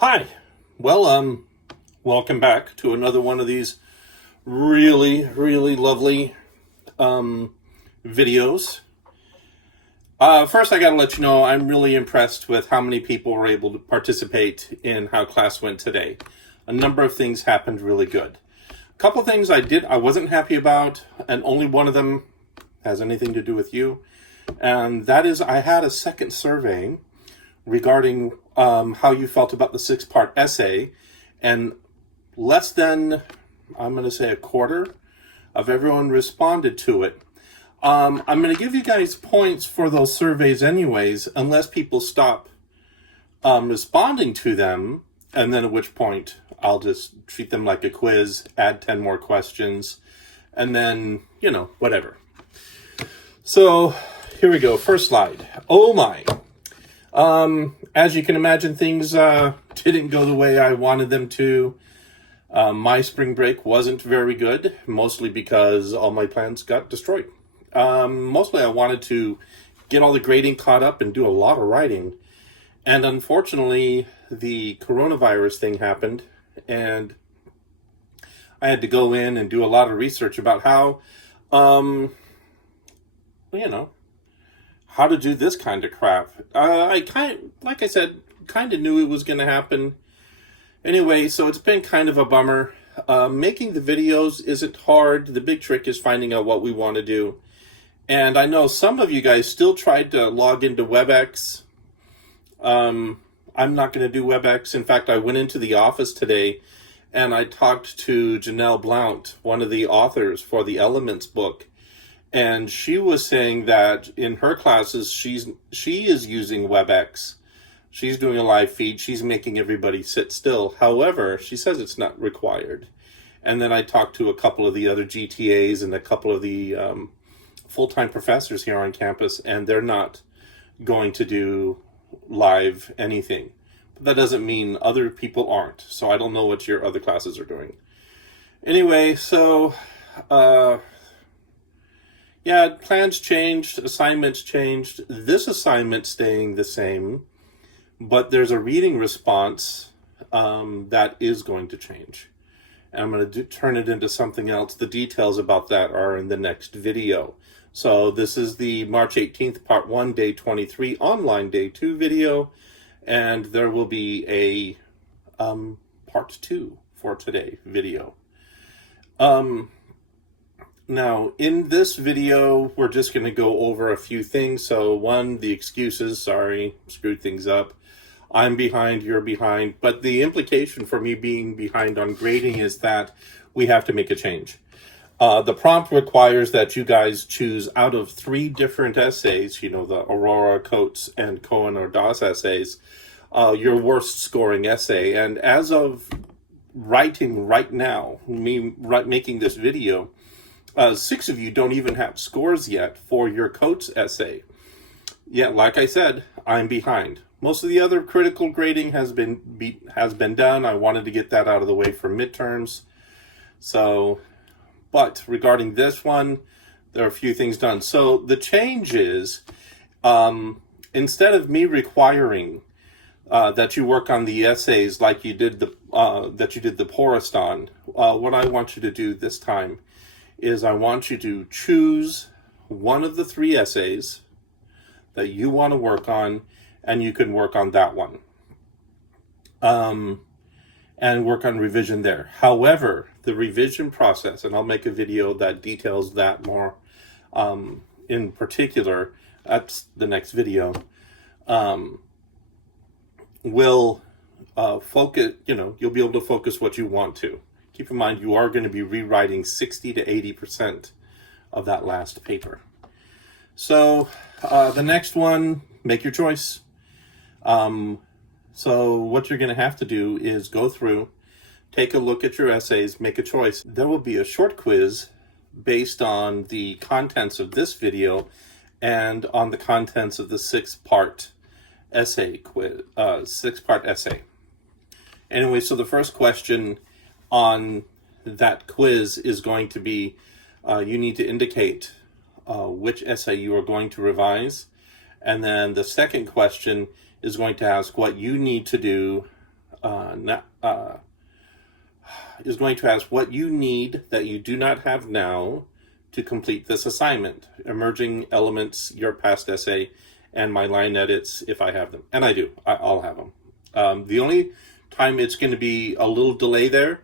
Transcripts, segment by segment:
Hi. Well, welcome back to another one of these really lovely videos. First, I got to let you know I'm really impressed with how many people were able to participate in how class went today. A number of things happened really good. A couple of things I wasn't happy about, and only one of them has anything to do with you, and that is I had a second survey regarding how you felt about the 6-part essay, and less than, I'm going to say, a quarter of everyone responded to it. I'm going to give you guys points for those surveys anyways, unless people stop responding to them, and then at which point I'll just treat them like a quiz, add 10 more questions, and then, whatever. So here we go. First slide. Oh my. As you can imagine, things didn't go the way I wanted them to. My spring break wasn't very good, mostly because all my plans got destroyed. Mostly I wanted to get all the grading caught up and do a lot of writing. And unfortunately, the coronavirus thing happened, and I had to go in and do a lot of research about how, how to do this kind of crap. Like I said, kind of knew it was going to happen. Anyway, so it's been kind of a bummer. Making the videos isn't hard. The big trick is finding out what we want to do. And I know some of you guys still tried to log into WebEx. I'm not going to do WebEx. In fact, I went into the office today and I talked to Janelle Blount, one of the authors for the Elements book. And she was saying that in her classes, she is using WebEx. She's doing a live feed. She's making everybody sit still. However, she says it's not required. And then I talked to a couple of the other GTAs and a couple of the full-time professors here on campus, and they're not going to do live anything. But that doesn't mean other people aren't. So I don't know what your other classes are doing. Anyway, so yeah, plans changed, assignments changed. This assignment staying the same, but there's a reading response that is going to change. And I'm going to turn it into something else. The details about that are in the next video. So this is the March 18th, Part 1, Day 23, Online Day 2 video. And there will be a Part 2 for today video. Now, in this video, we're just going to go over a few things. So, one, the excuses. Sorry, screwed things up. I'm behind, you're behind. But the implication for me being behind on grading is that we have to make a change. The prompt requires that you guys choose out of 3 different essays, the Aurora, Coates, and Cohen or Doss essays, your worst scoring essay. And as of writing right now, making this video, 6 of you don't even have scores yet for your Coates essay. Yeah, like I said, I'm behind. Most of the other critical grading has been done. I wanted to get that out of the way for midterms. So, but regarding this one, there are a few things done. So the change is, instead of me requiring that you work on the essays like you did the Porist on, what I want you to do this time is I want you to choose one of the 3 essays that you want to work on, and you can work on that one. And work on revision there. However, the revision process, and I'll make a video that details that more in particular, that's the next video, will focus, you'll be able to focus what you want to. Keep in mind, you are going to be rewriting 60 to 80% of that last paper. So the next one, make your choice. So what you're going to have to do is go through, take a look at your essays, make a choice. There will be a short quiz based on the contents of this video and on the contents of the 6-part essay quiz, 6-part essay. Anyway, so the first question on that quiz is going to be, you need to indicate which essay you are going to revise. And then the second question is going to ask what you need to do is going to ask what you need that you do not have now to complete this assignment. Emerging elements, your past essay, and my line edits if I have them. And I do. I'll have them. The only time it's going to be a little delay there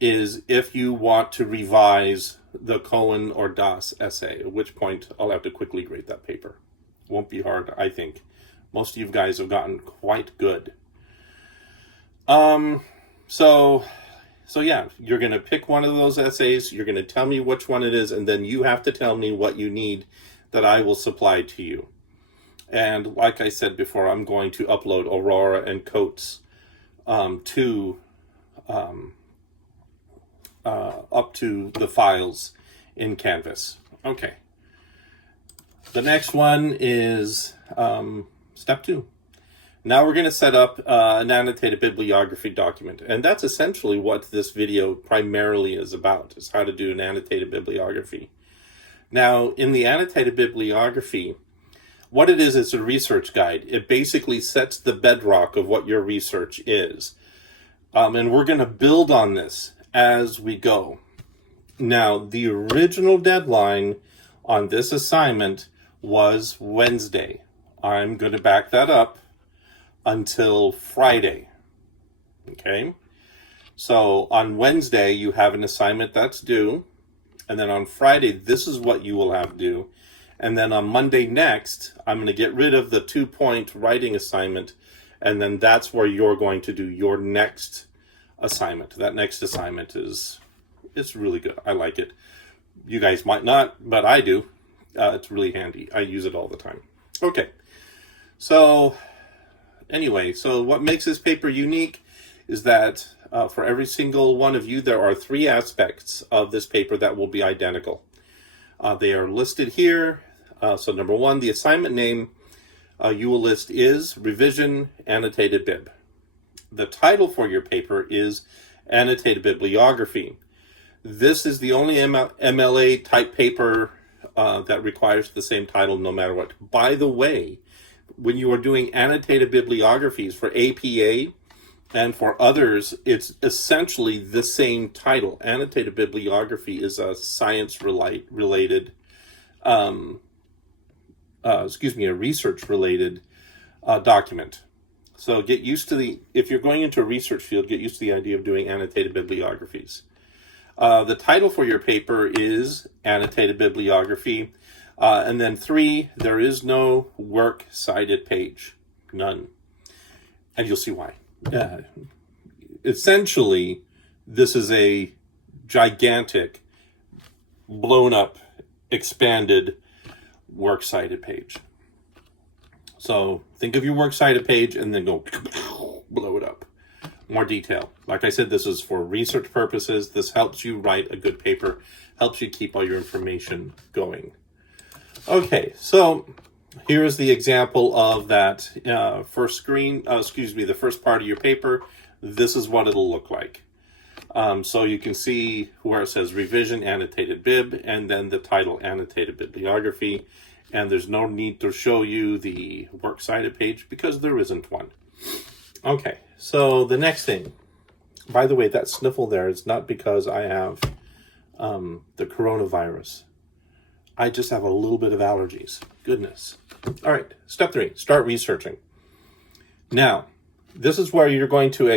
is if you want to revise the Cohen or Das essay, at which point I'll have to quickly grade that paper. Won't be hard, I think. Most of you guys have gotten quite good. So yeah, you're going to pick one of those essays, you're going to tell me which one it is, and then you have to tell me what you need that I will supply to you. And like I said before, I'm going to upload Aurora and Coates up to the files in Canvas. Okay. The next one is step 2. Now we're going to set up an annotated bibliography document. And that's essentially what this video primarily is about, is how to do an annotated bibliography. Now, in the annotated bibliography, what it is a research guide. It basically sets the bedrock of what your research is. And we're going to build on this as we go. Now, the original deadline on this assignment was Wednesday. I'm going to back that up until Friday. Okay? So on Wednesday, you have an assignment that's due. And then on Friday, this is what you will have to do. And then on Monday next, I'm going to get rid of the 2-point writing assignment. And then that's where you're going to do your next assignment. That next assignment it's really good. I like it. You guys might not, but I do. It's really handy. I use it all the time. Okay. So anyway, so what makes this paper unique is that for every single one of you, there are 3 aspects of this paper that will be identical. They are listed here. So number 1, the assignment name you will list is Revision Annotated Bib. The title for your paper is Annotated Bibliography. This is the only MLA type paper that requires the same title no matter what. By the way, when you are doing annotated bibliographies for APA and for others, it's essentially the same title. Annotated bibliography is a science-related, a research-related document. So get used to if you're going into a research field, get used to the idea of doing annotated bibliographies. The title for your paper is Annotated Bibliography. And then 3, there is no work cited page. None. And you'll see why. Essentially, this is a gigantic, blown up, expanded works cited page. So think of your works cited page and then go blow it up. More detail. Like I said, this is for research purposes. This helps you write a good paper, helps you keep all your information going. Okay, so here's the example of that first screen, the first part of your paper. This is what it'll look like. So you can see where it says Revision Annotated Bib, and then the title Annotated Bibliography. And there's no need to show you the works cited page because there isn't one. Okay, so the next thing. By the way, that sniffle there is not because I have the coronavirus. I just have a little bit of allergies. Goodness. All right, step 3, start researching. Now, this is where you're going to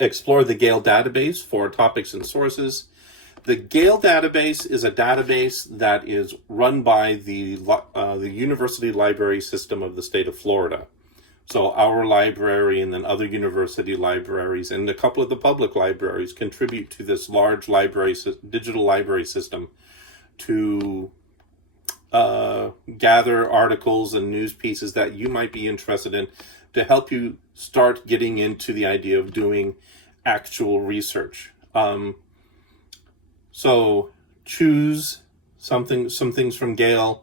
explore the Gale database for topics and sources. The Gale database is a database that is run by the University Library System of the state of Florida. So our library and then other university libraries and a couple of the public libraries contribute to this large digital library system to gather articles and news pieces that you might be interested in to help you start getting into the idea of doing actual research. So choose some things from Gale.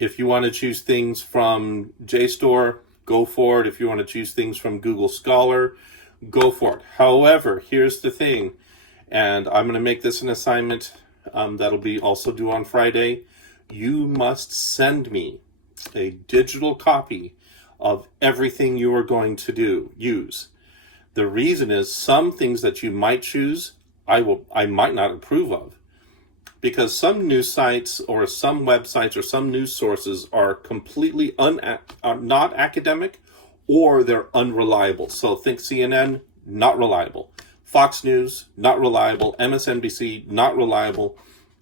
If you want to choose things from JSTOR, go for it. If you want to choose things from Google Scholar, go for it. However, here's the thing, and I'm going to make this an assignment that'll be also due on Friday. You must send me a digital copy of everything you are going to use. The reason is some things that you might choose, I might not approve of. Because some news sites or some websites or some news sources are completely are not academic, or they're unreliable. So think CNN, not reliable. Fox News, not reliable. MSNBC, not reliable.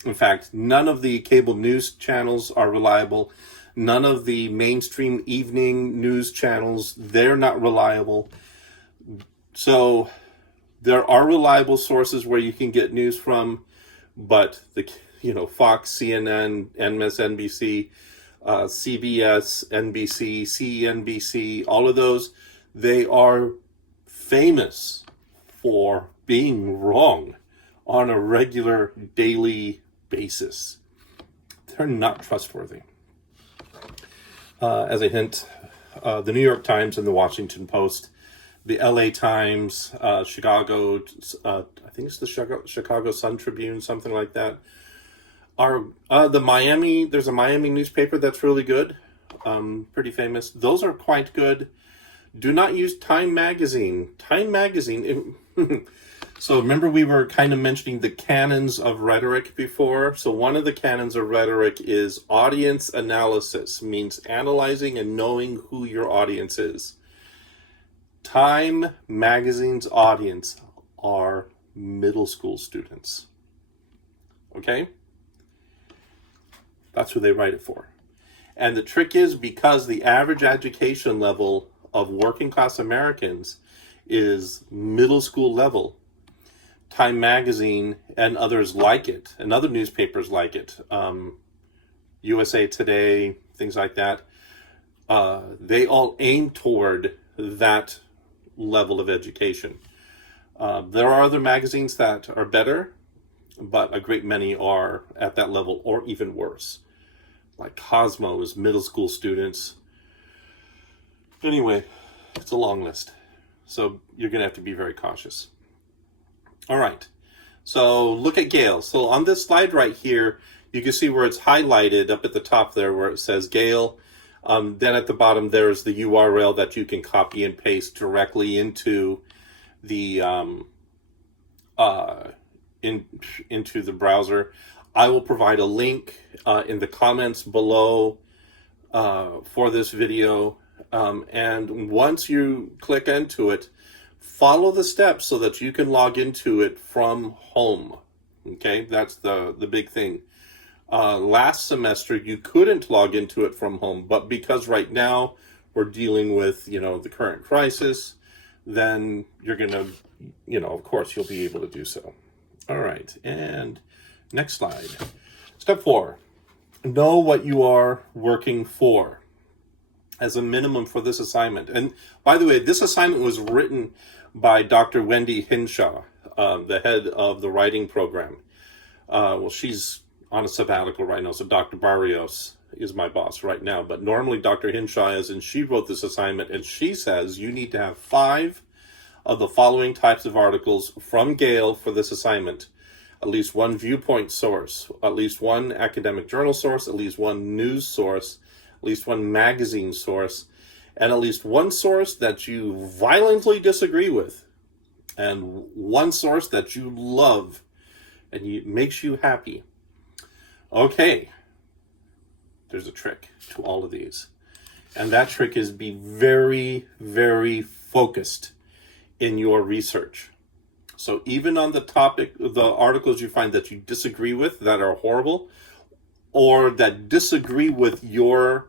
In fact, none of the cable news channels are reliable. None of the mainstream evening news channels, they're not reliable. So there are reliable sources where you can get news from, but Fox, CNN, MSNBC, CBS, NBC, CNBC, all of those, they are famous for being wrong on a regular daily basis. They're not trustworthy. As a hint, the New York Times and the Washington Post, the LA Times, Chicago, I think it's the Chicago Sun Tribune, something like that, are there's a Miami newspaper that's really good, pretty famous. Those are quite good. Do not use Time Magazine. Time Magazine, so remember we were kind of mentioning the canons of rhetoric before. So one of the canons of rhetoric is audience analysis, means analyzing and knowing who your audience is. Time Magazine's audience are middle school students. Okay? That's who they write it for. And the trick is, because the average education level of working class Americans is middle school level, Time Magazine and others like it, and other newspapers like it, USA Today, things like that, they all aim toward that level of education. There are other magazines that are better, but a great many are at that level or even worse. Like Cosmo is middle school students. Anyway, it's a long list. So you're going to have to be very cautious. All right. So look at Gale. So on this slide right here, you can see where it's highlighted up at the top there where it says Gale. Then at the bottom, there's the URL that you can copy and paste directly into the into the browser. I will provide a link in the comments below for this video. And once you click into it, follow the steps so that you can log into it from home. Okay, that's the big thing. Last semester, you couldn't log into it from home, but because right now we're dealing with, the current crisis, then you're going to, of course, you'll be able to do so. All right, and next slide. Step 4, know what you are working for as a minimum for this assignment. And by the way, this assignment was written by Dr. Wendy Hinshaw, the head of the writing program. She's on a sabbatical right now, so Dr. Barrios is my boss right now. But normally Dr. Hinshaw is, and she wrote this assignment, and she says you need to have 5 of the following types of articles from Gale for this assignment. At least 1 viewpoint source, at least 1 academic journal source, at least 1 news source, at least 1 magazine source, and at least 1 source that you violently disagree with, and 1 source that you love and it makes you happy. Okay, there's a trick to all of these. And that trick is be very, very focused in your research. So even on the topic, the articles you find that you disagree with, that are horrible, or that disagree with your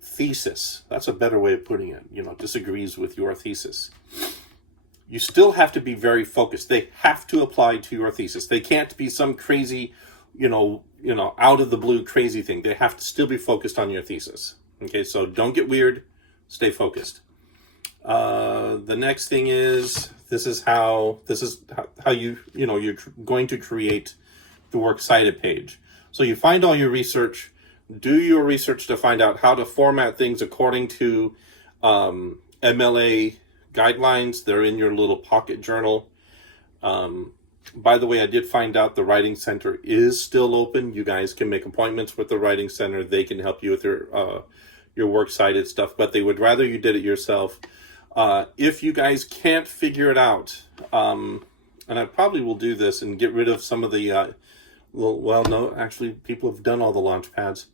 thesis, that's a better way of putting it, disagrees with your thesis, you still have to be very focused. They have to apply to your thesis. They can't be some crazy, out of the blue crazy thing. They have to still be focused on your thesis. Okay, so don't get weird, stay focused. The next thing is, this is how you're going to create the Works Cited page. So you find all your research, do your research to find out how to format things according to MLA guidelines. They're in your little pocket journal. By the way, I did find out the Writing Center is still open. You guys can make appointments with the Writing Center. They can help you with your Works Cited stuff, but they would rather you did it yourself. If you guys can't figure it out, and I probably will do this and get rid of some of the, well, no, actually, people have done all the launch pads.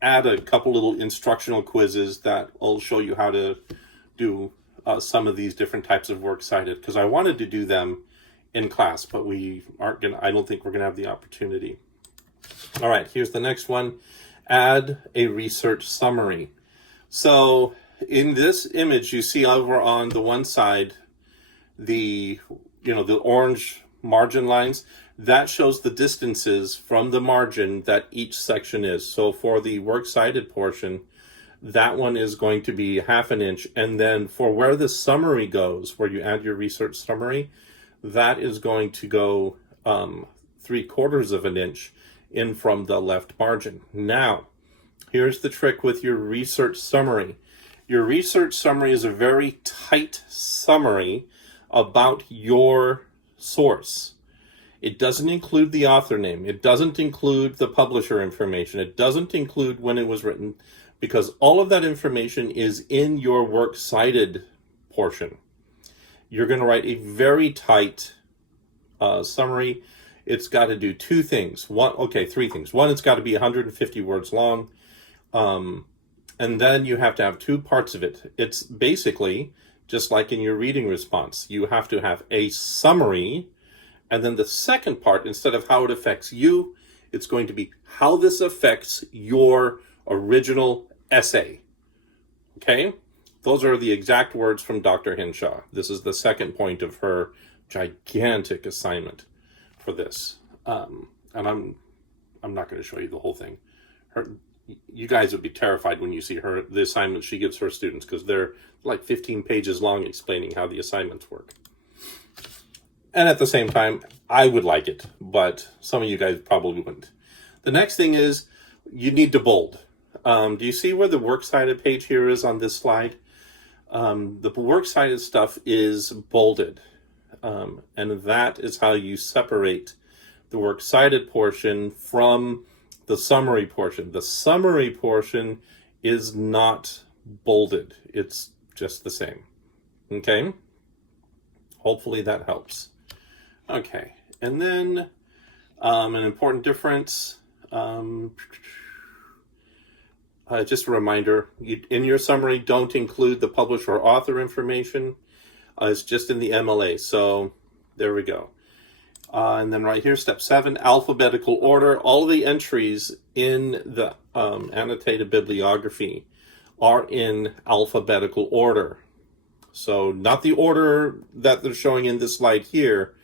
Add a couple little instructional quizzes that will show you how to do some of these different types of works cited, because I wanted to do them in class, but we aren't gonna. I don't think we're gonna have the opportunity. All right, here's the next one. Add a research summary. So in this image, you see over on the one side, the orange margin lines, that shows the distances from the margin that each section is. So for the works cited portion, that one is going to be 1/2 inch. And then for where the summary goes, where you add your research summary, that is going to go 3/4 inch in from the left margin. Now, here's the trick with your research summary. Your research summary is a very tight summary about your source. It doesn't include the author name. It doesn't include the publisher information. It doesn't include when it was written, because all of that information is in your works cited portion. You're going to write a very tight summary. It's got to do three things. One, it's got to be 150 words long. And then you have to have 2 parts of it. It's basically just like in your reading response. You have to have a summary, and then the second part, instead of how it affects you, it's going to be how this affects your original essay. Okay? Those are the exact words from Dr. Hinshaw. This is the second point of her gigantic assignment for this. And I'm not going to show you the whole thing. You guys would be terrified when you see the assignments she gives her students, because they're like 15 pages long explaining how the assignments work. And at the same time, I would like it, but some of you guys probably wouldn't. The next thing is you need to bold. Do you see where the works cited page here is on this slide? The works cited stuff is bolded. And that is how you separate the works cited portion from the summary portion. The summary portion is not bolded. It's just the same. Okay? Hopefully that helps. Okay. And then an important difference. Just a reminder, in your summary, don't include the publisher or author information. It's just in the MLA. So there we go. And then right here, step 7, alphabetical order. All of the entries in the annotated bibliography are in alphabetical order. So not the order that they're showing in this slide here,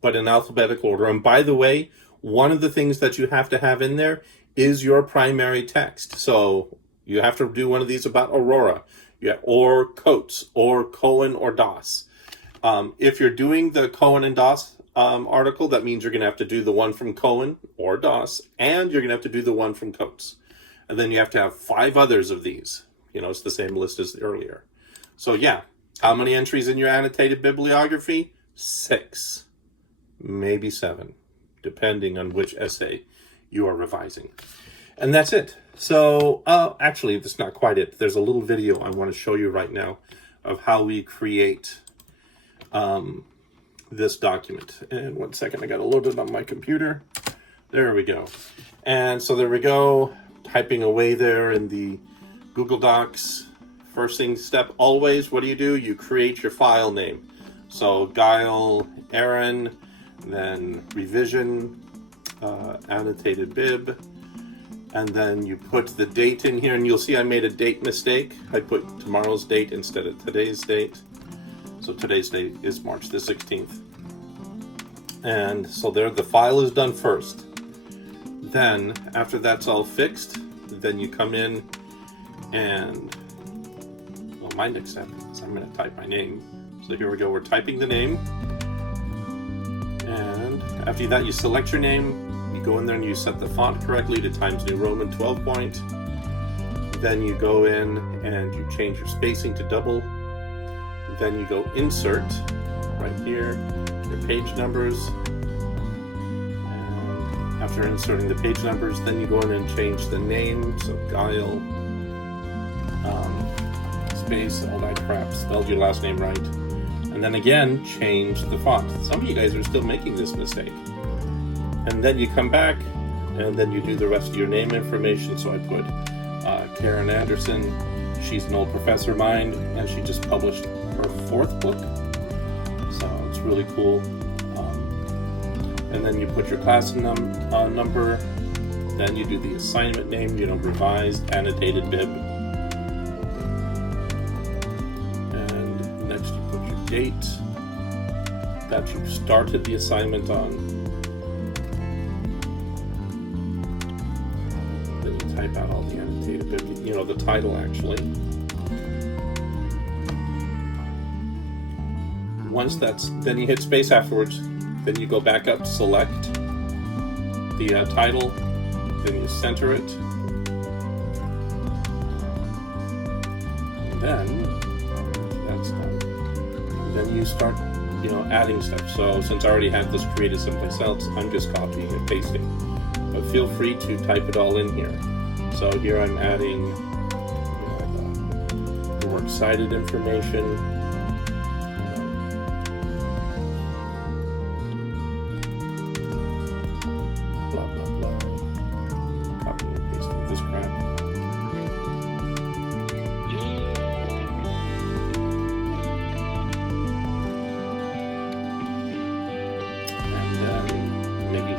but in alphabetical order. And by the way, one of the things that you have to have in there is your primary text. So you have to do one of these about Aurora, or Coates, or Cohen, or Doss. If you're doing the Cohen and Doss article, that means you're going to have to do the one from Cohen or Doss, and you're going to have to do the one from Coates. And then you have to have 5 others of these. It's the same list as earlier. So yeah, how many entries in your annotated bibliography? 6, maybe 7, depending on which essay you are revising. And that's it. So actually, that's not quite it. There's a little video I want to show you right now of how we create this document. And 1 second, I got to load it on my computer. There we go. And so there we go, typing away there in the Google Docs. First thing, step, always, what do? You create your file name. So Guile, Aaron, then revision, annotated bib, and then you put the date in here, and you'll see I made a date mistake. I put tomorrow's date instead of today's date. So today's date is March the 16th. And so there, the file is done first. Then, after that's all fixed, then you come in and, well, my next step is I'm going to type my name. So here we go, we're typing the name. And after that, you select your name. You go in there and you set the font correctly to Times New Roman 12 point. Then you go in and you change your spacing to double. Then you go insert right here, your page numbers. And after inserting the page numbers, then you go in and change the name. So Guile, space, all that crap, spelled your last name right. And then again, change the font. Some of you guys are still making this mistake. And then you come back, and then you do the rest of your name information. So I put Karen Anderson. She's an old professor of mine, and she just published her 4th book. So it's really cool. And then you put your class number. Then you do the assignment name, revised, annotated bib. And next you put your date that you started the assignment on. Then you type out all the annotated bib, the title actually. Once then you hit space afterwards. Then you go back up, select the title, then you center it, and then that's done. And then you start, adding stuff. So since I already have this created someplace else, I'm just copying and pasting. But feel free to type it all in here. So here I'm adding the works cited information.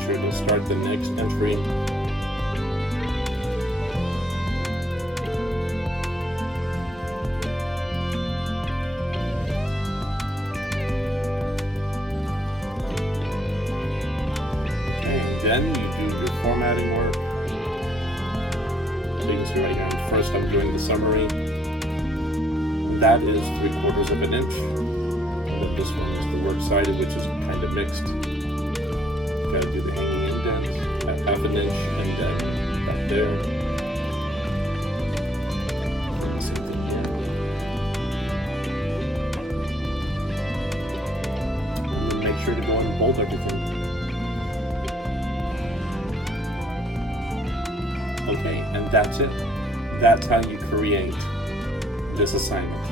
To start the next entry. Okay, and then you do your formatting work. So you can see right here, first I'm doing the summary. That is 3/4 of an inch. And then this one is the works cited, which is kind of mixed. Got to do the hanging indents at 1/2 inch indent back there. Same thing here. And then make sure to go and bold everything. Okay, and that's it. That's how you create this assignment.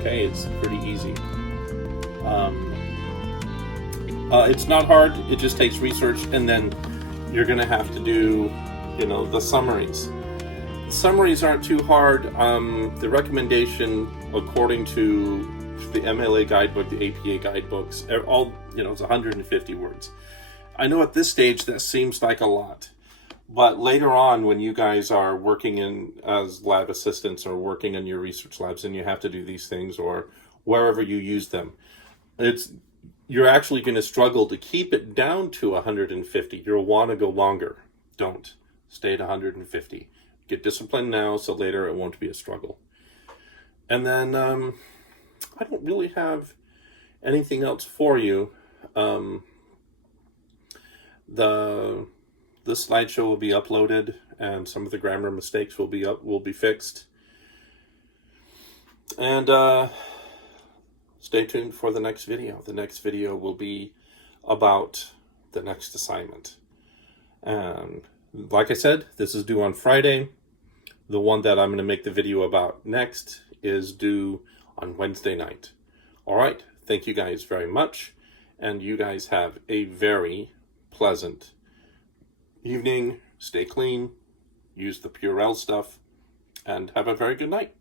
Okay, it's pretty easy. It's not hard, it just takes research, and then you're going to have to do, the summaries. Summaries aren't too hard. The recommendation, according to the MLA guidebook, the APA guidebooks, all, it's 150 words. I know at this stage that seems like a lot, but later on when you guys are working as lab assistants or working in your research labs and you have to do these things or wherever you use them, you're actually going to struggle to keep it down to 150. You'll want to go longer. Don't. Stay at 150. Get disciplined now so later it won't be a struggle. And then I don't really have anything else for you. The slideshow will be uploaded and some of the grammar mistakes will be fixed. And stay tuned for the next video. The next video will be about the next assignment. And like I said, this is due on Friday. The one that I'm going to make the video about next is due on Wednesday night. All right. Thank you guys very much. And you guys have a very pleasant evening. Stay clean. Use the Purell stuff. And have a very good night.